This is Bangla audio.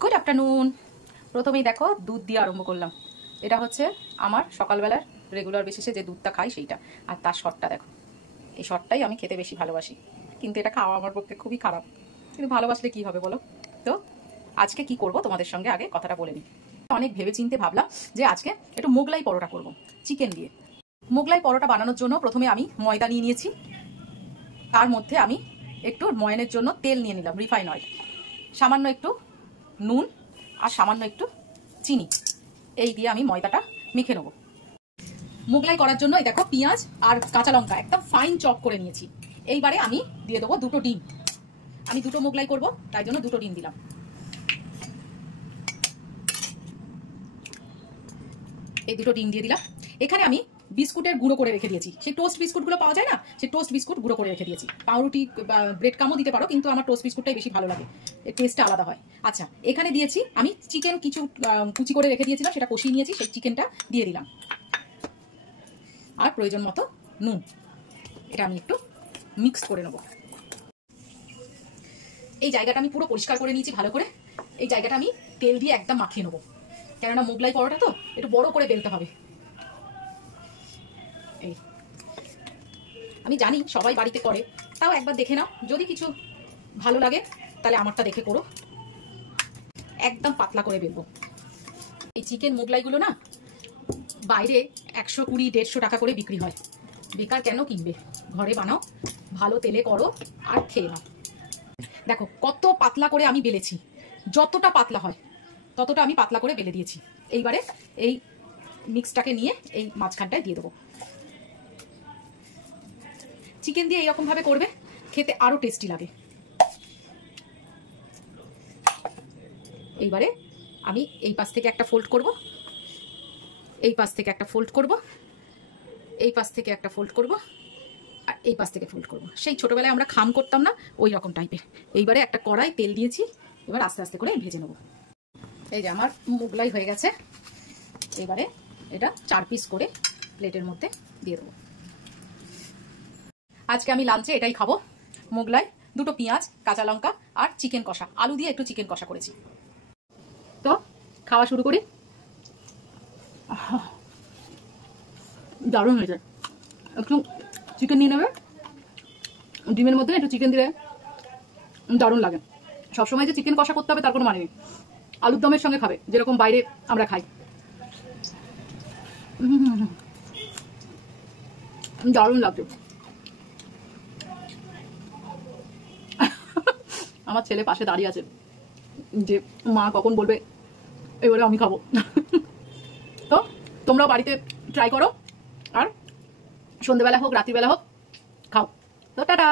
Good afternoon. প্রথমেই দেখো দুধ দিয়ে আরম্ভ করলাম। এটা হচ্ছে আমার সকালবেলার রেগুলার বেসিসে যে দুধটা খাই সেইটা, আর তার শটটা দেখো। এই শটটাই আমি খেতে বেশি ভালোবাসি, কিন্তু এটা খাওয়া আমার পক্ষে খুবই খারাপ, কিন্তু ভালোবাসলে কি হবে বলো। তো আজকে কি করব তোমাদের সঙ্গে আগে কথাটা বলে নিই। অনেক ভেবে চিন্তে ভাবলাম যে আজকে একটু মোগলাই পরোটা করব চিকেন দিয়ে। মোগলাই পরোটা বানানোর জন্য প্রথমে আমি ময়দা নিয়ে নিয়েছি, তার মধ্যে আমি একটু ময়নের জন্য তেল নিয়ে নিলাম, রিফাইন অয়েল, সামান্য একটু নুন আর সামান্য একটু চিনি, এই দিয়ে আমি ময়দাটা মেখে নেব। মোগলাই করার জন্য এই দেখো পেঁয়াজ আর কাঁচা লঙ্কা একদম ফাইন চপ করে নিয়েছি। এইবারে আমি দিয়ে দেবো দুটো ডিম। আমি দুটো মোগলাই করব, তাই জন্য দুটো ডিম দিলাম। এই দুটো ডিম দিয়ে দিলাম। এখানে আমি বিস্কুটের গুঁড়ো করে রেখে দিয়েছি, সেই টোস্ট বিস্কুটগুলো পাওয়া যায় না, সেই টোস্ট বিস্কুট গুঁড়ো করে রেখে দিয়েছি। পাউরুটি ব্রেড কামও দিতে পারো, কিন্তু আমার টোস্ট বিস্কুটটাই বেশি ভালো লাগে, এর টেস্টটা আলাদা হয়। আচ্ছা, এখানে দিয়েছি আমি চিকেন, কিছু কুচি করে রেখে দিয়েছিলাম, সেটা কষিয়ে নিয়েছি, সেই চিকেনটা দিয়ে দিলাম। আর প্রয়োজন মতো নুন। এটা আমি একটু মিক্স করে নেব। এই জায়গাটা আমি পুরো পরিষ্কার করে নিয়েছি ভালো করে। এই জায়গাটা আমি তেল দিয়ে একদম মাখিয়ে নেবো, কেননা মোগলাই পরোটা তো একটু বড় করে বেলতে হবে। এই আমি জানি সবাই বাড়িতে করে, তাও একবার দেখে নাও, যদি কিছু ভালো লাগে তাহলে আমারটা দেখে করো। একদম পাতলা করে বেলবো। এই চিকেন মোগলাইগুলো না বাইরে 120-150 টাকা করে বিক্রি হয়, বেকার কেন কিনবে, ঘরে বানাও, ভালো তেলে করো আর খেয়ে নাও। দেখো কত পাতলা করে আমি বেলেছি, যতটা পাতলা হয় ততটা আমি পাতলা করে বেলে দিয়েছি। এইবারে এই মিক্সটাকে নিয়ে এই মাঝখানটায় দিয়ে দেবো। চিকেন দিয়ে এইরকম ভাবে করবে, খেতে আরো টেস্টি লাগে। এইবারে আমি এই পাশ থেকে একটা ফোল্ড করব, এই পাশ থেকে একটা ফোল্ড করব, এই পাশ থেকে একটা ফোল্ড করব, আর এই পাশ থেকে ফোল্ড করব। সেই ছোটবেলায় আমরা খাম করতাম না, ওই রকম টাইপের। এইবারে একটা কড়াই তেল দিয়েছি, এবার আস্তে আস্তে করে ভেজে নেব। এই যে আমার মোগলাই হয়ে গেছে। এবারে এটা 4 পিস করে প্লেটের মধ্যে দিয়ে দেবো। আজকে আমি লাঞ্চে এটাই খাবো, মোগলাই, দুটো পেঁয়াজ, কাঁচা লঙ্কা আর চিকেন কষা, আলু দিয়ে একটু চিকেন কষা করেছি। তো খাওয়া শুরু করি। দারুণ হয়েছে। একটু চিকেন নিয়ে নেবে, ডিমের মধ্যে একটু চিকেন দিলে দারুণ লাগে। সবসময় যে চিকেন কষা করতে হবে তার কোনো মানে নেই, আলুর দমের সঙ্গে খাবে যেরকম বাইরে আমরা খাই। দারুণ লাগছে। আমার ছেলে পাশে দাঁড়িয়ে আছে যে মা কখন বলবে এবারে আমি খাবো। তো তোমরাও বাড়িতে ট্রাই করো, আর সন্ধ্যেবেলা হোক রাত্রিবেলা হোক খাও। তো টাটা।